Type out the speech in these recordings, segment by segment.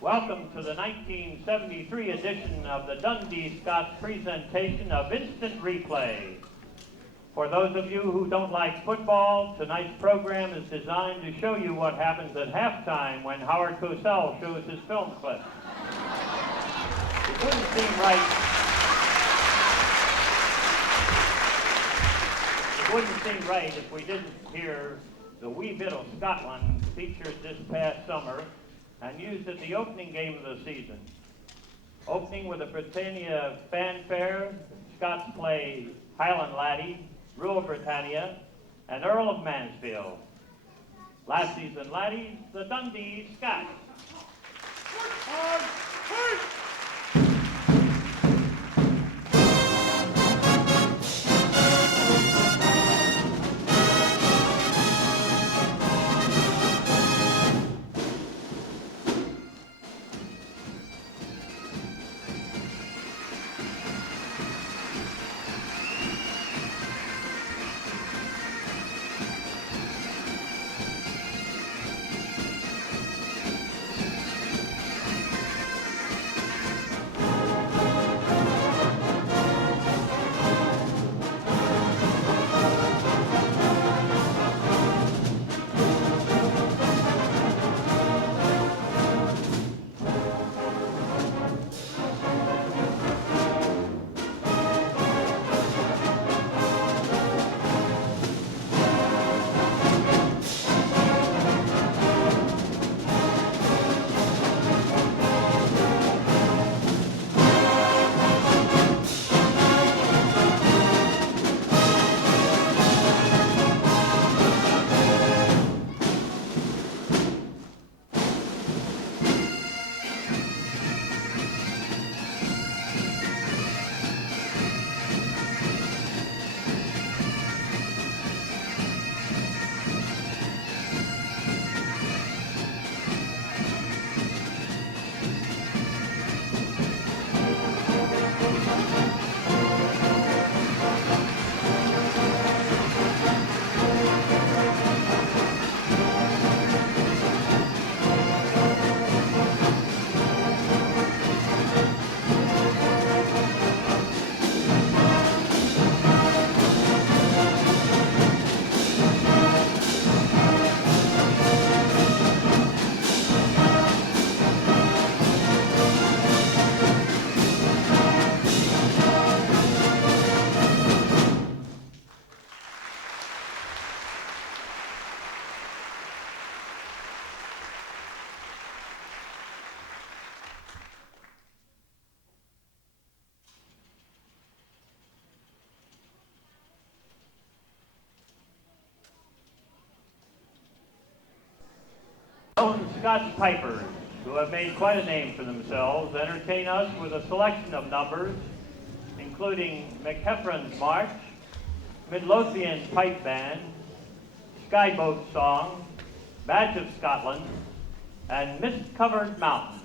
Welcome to the 1973 edition of the Dundee Scots presentation of Instant Replay. For those of you who don't like football, tonight's program is designed to show you what happens at halftime when Howard Cosell shows his film clip. It wouldn't seem right. It wouldn't seem right if we didn't hear the Wee Bit of Scotland featured this past summer and used at the opening game of the season. Opening with a Britannia fanfare, Scots play Highland Laddie, Rule Britannia, and Earl of Mansfield. Last season, laddies, the Dundee Scots. Lone Scotch pipers, who have made quite a name for themselves, entertain us with a selection of numbers, including McHeffron's March, Midlothian Pipe Band, Skyboat Song, Badge of Scotland, and Mist-Covered Mountain.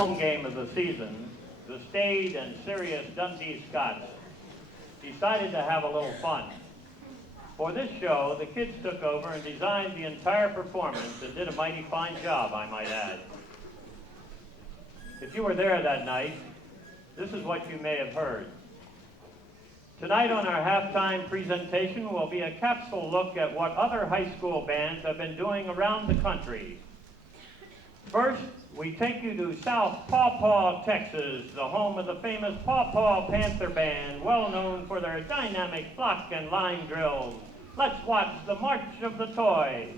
Home game of the season, the staid and serious Dundee Scots decided to have a little fun. For this show, the kids took over and designed the entire performance and did a mighty fine job, I might add. If you were there that night, this is what you may have heard. Tonight on our halftime presentation will be a capsule look at what other high school bands have been doing around the country. First, we take you to South Paw Paw, Texas, the home of the famous Paw Paw Panther Band, well known for their dynamic flock and line drills. Let's watch the March of the Toys.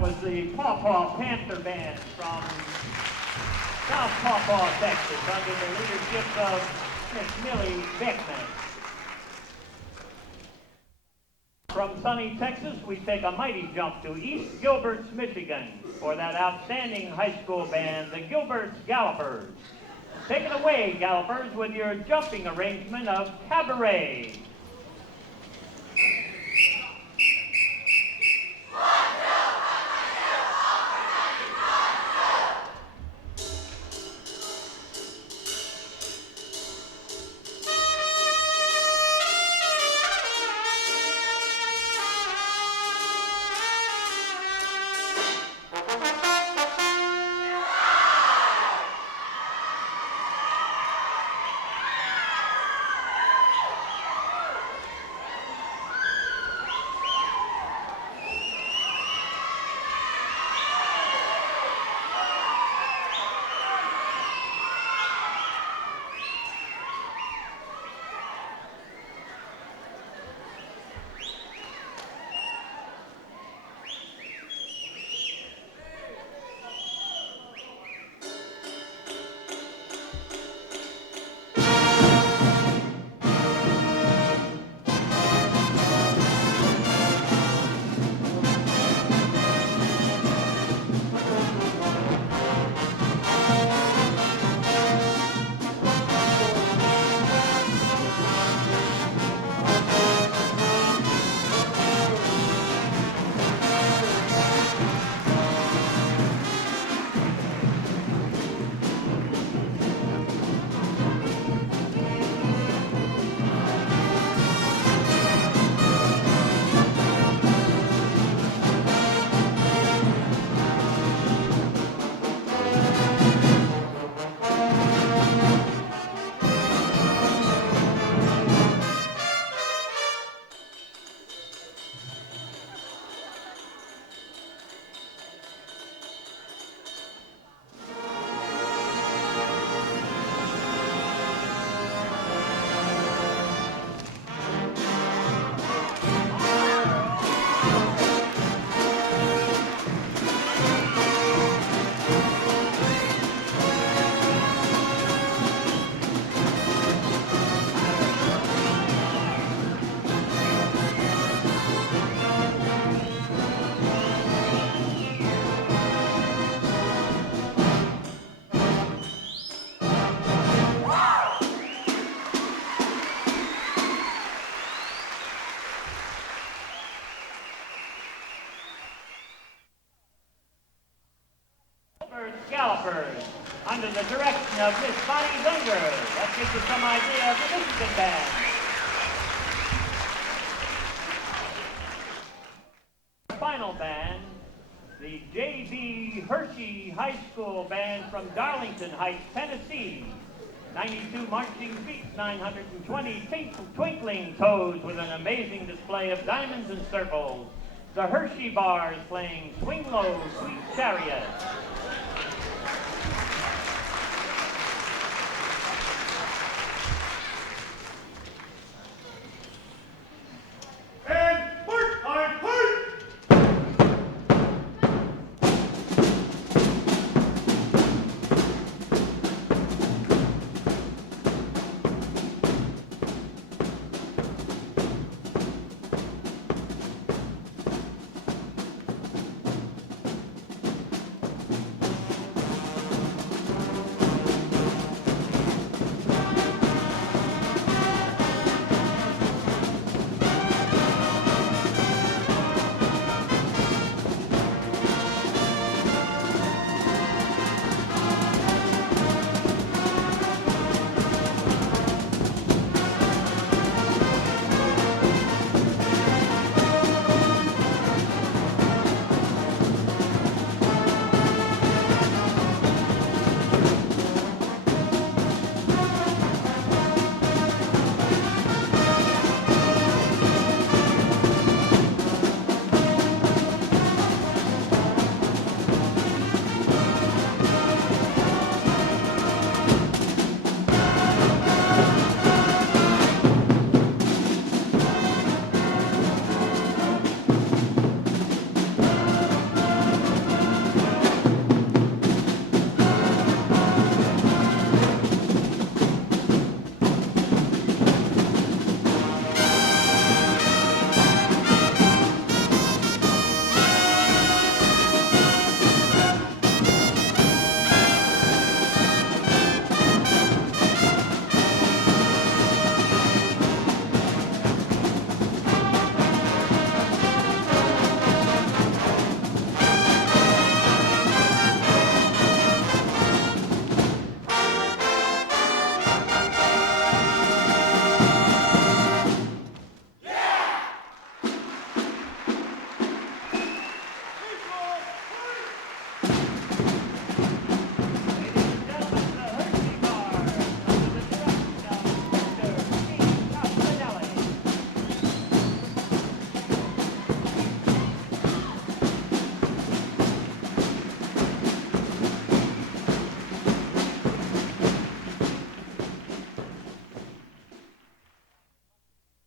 Was the Paw Paw Panther Band from South Paw Paw, Texas, under the leadership of Miss Millie Beckman. From sunny Texas, we take a mighty jump to East Gilbert's, Michigan, for that outstanding high school band, the Gilbert's Gallopers. Take it away, Gallopers, with your jumping arrangement of Cabaret. of Miss Bonnie Zenger. That gives you some idea of the Michigan band. The final band, the J.B. Hershey High School Band from Darlington Heights, Tennessee. 92 marching feet, 920 twinkling toes with an amazing display of diamonds and circles. The Hershey Bars playing Swing Low, Sweet Chariot.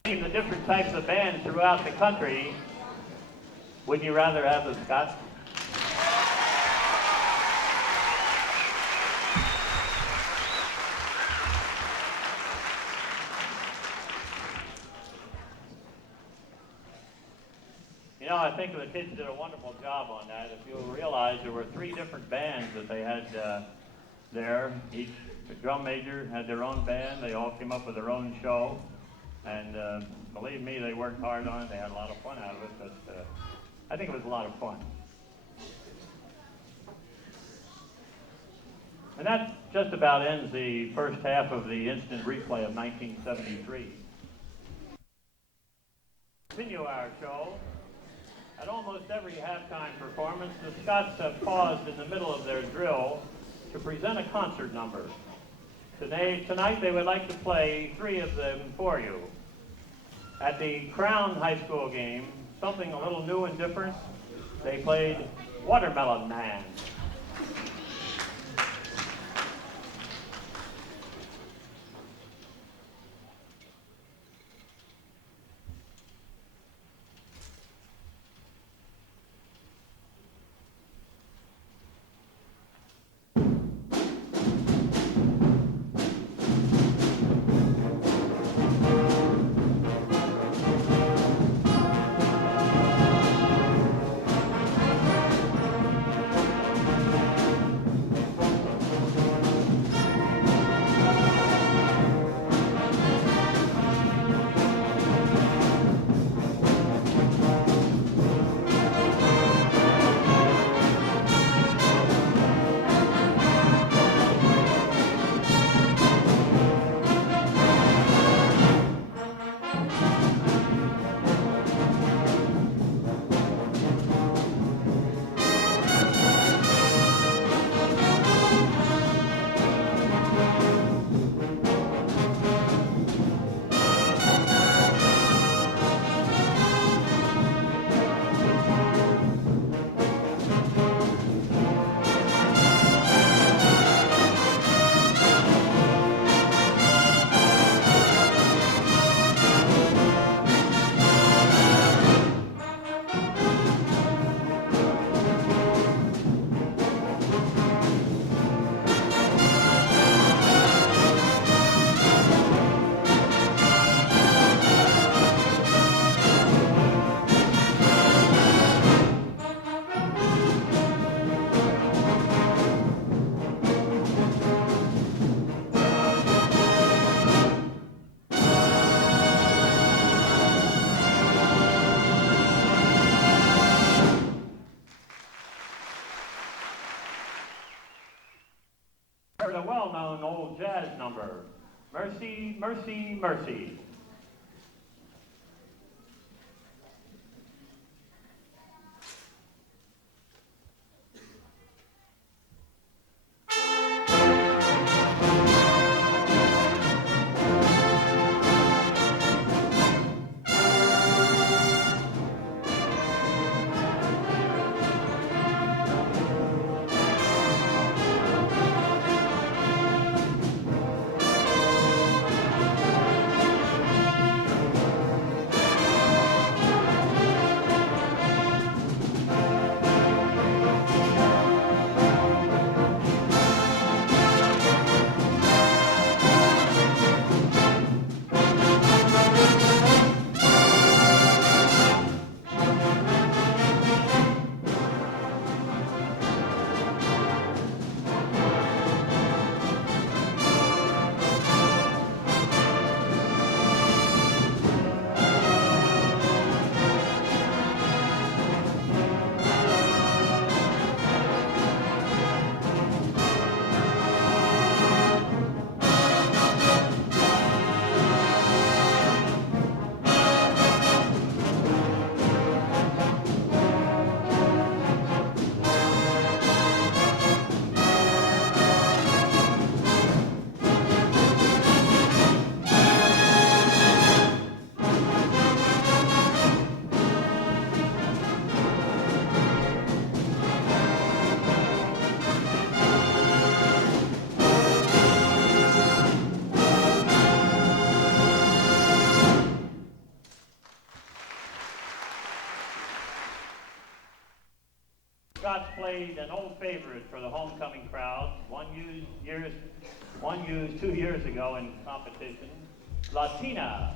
The different types of bands throughout the country, would you rather have the Scots? You know, I think the kids did a wonderful job on that. If you realize there were 3 different bands that they had there. Each drum major had their own band. They all came up with their own show. And believe me, they worked hard on it. They had a lot of fun out of it, but I think it was a lot of fun. And that just about ends the first half of the instant replay of 1973. Continue our show. At almost every halftime performance, the Scots have paused in the middle of their drill to present a concert number. Tonight they would like to play 3 of them for you. At the Crown High School game, something a little new and different, they played Watermelon Man. this number, Mercy, Mercy, Mercy. Scots played an old favorite for the homecoming crowd, one used 2 years ago in competition, Latina.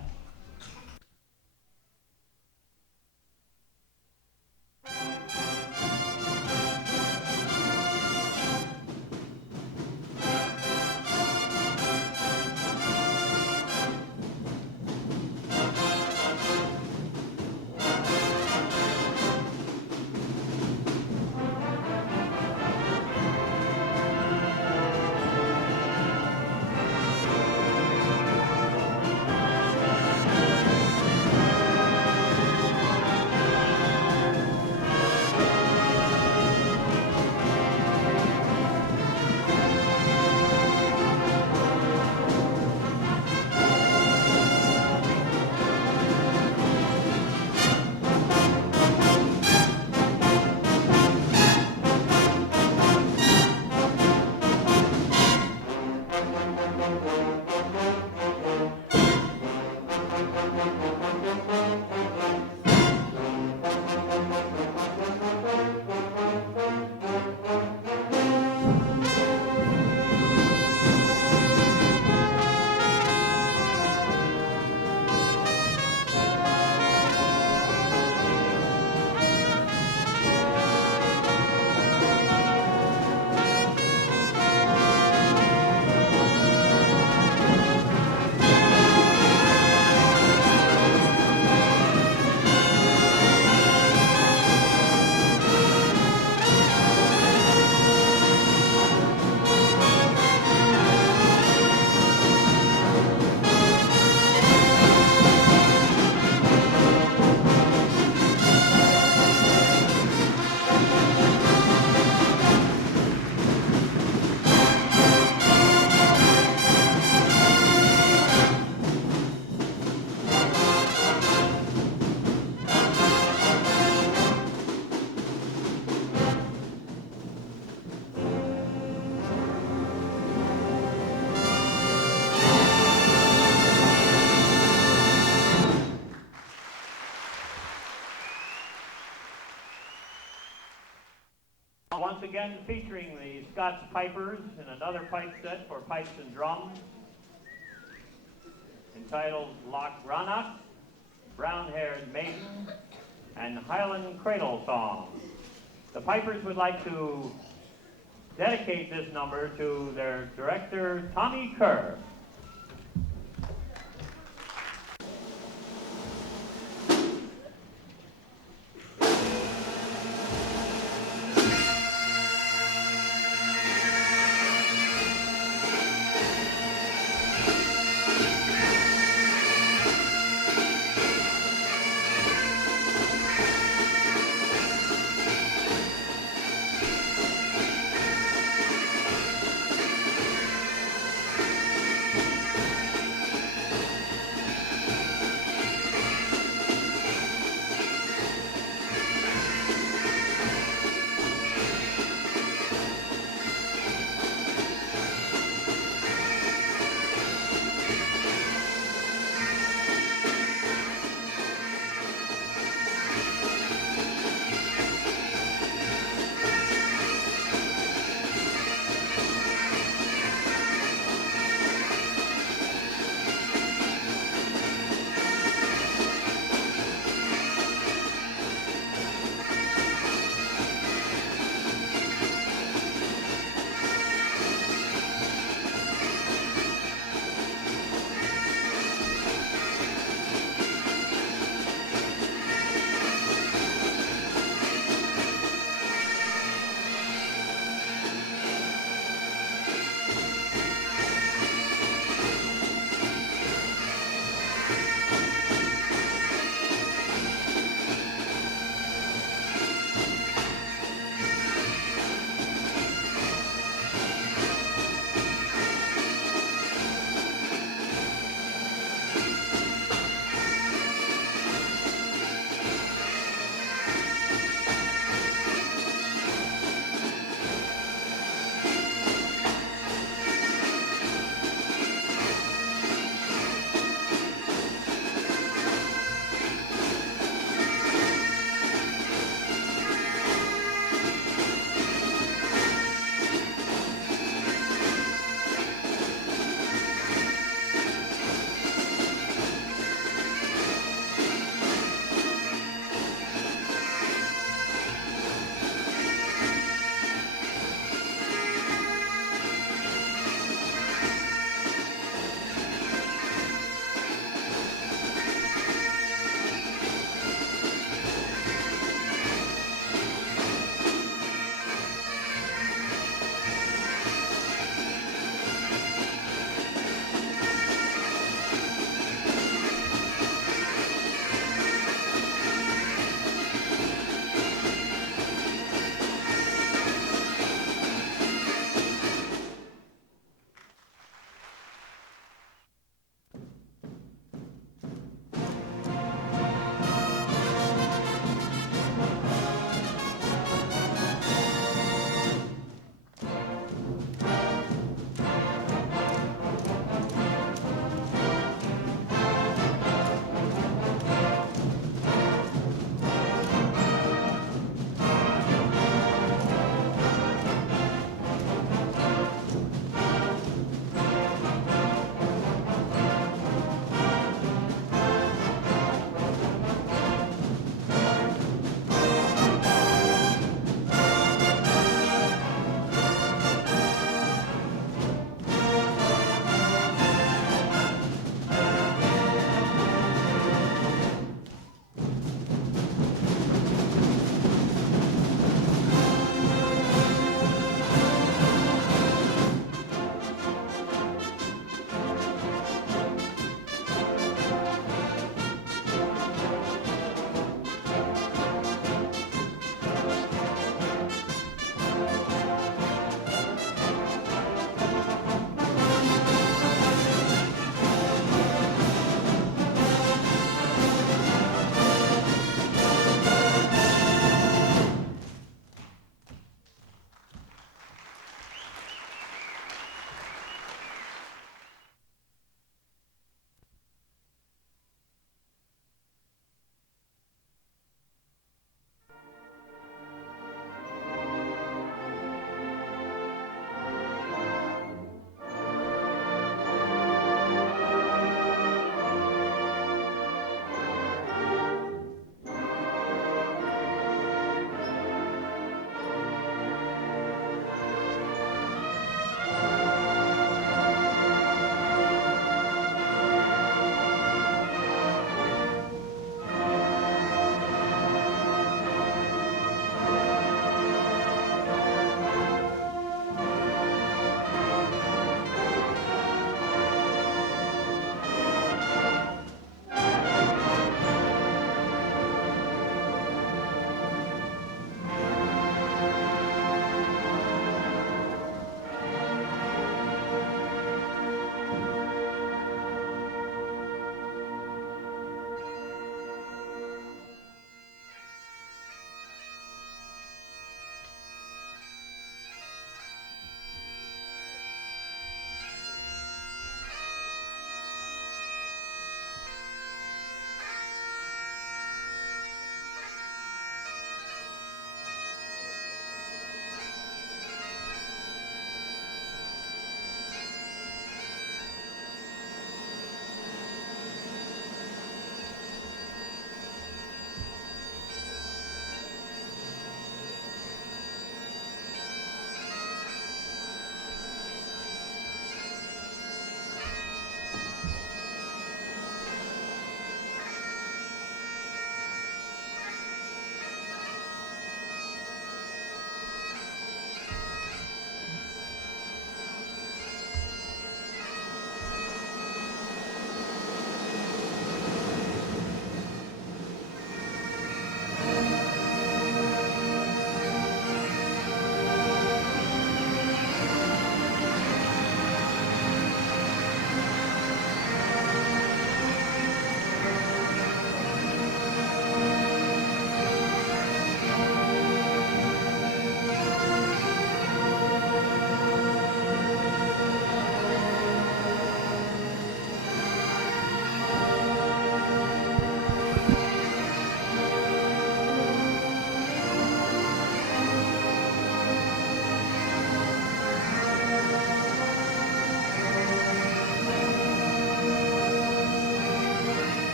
Once again featuring the Scots Pipers in another pipe set for pipes and drums, entitled Loch Rannoch, Brown-Haired Maiden, and Highland Cradle Song. The Pipers would like to dedicate this number to their director, Tommy Kerr.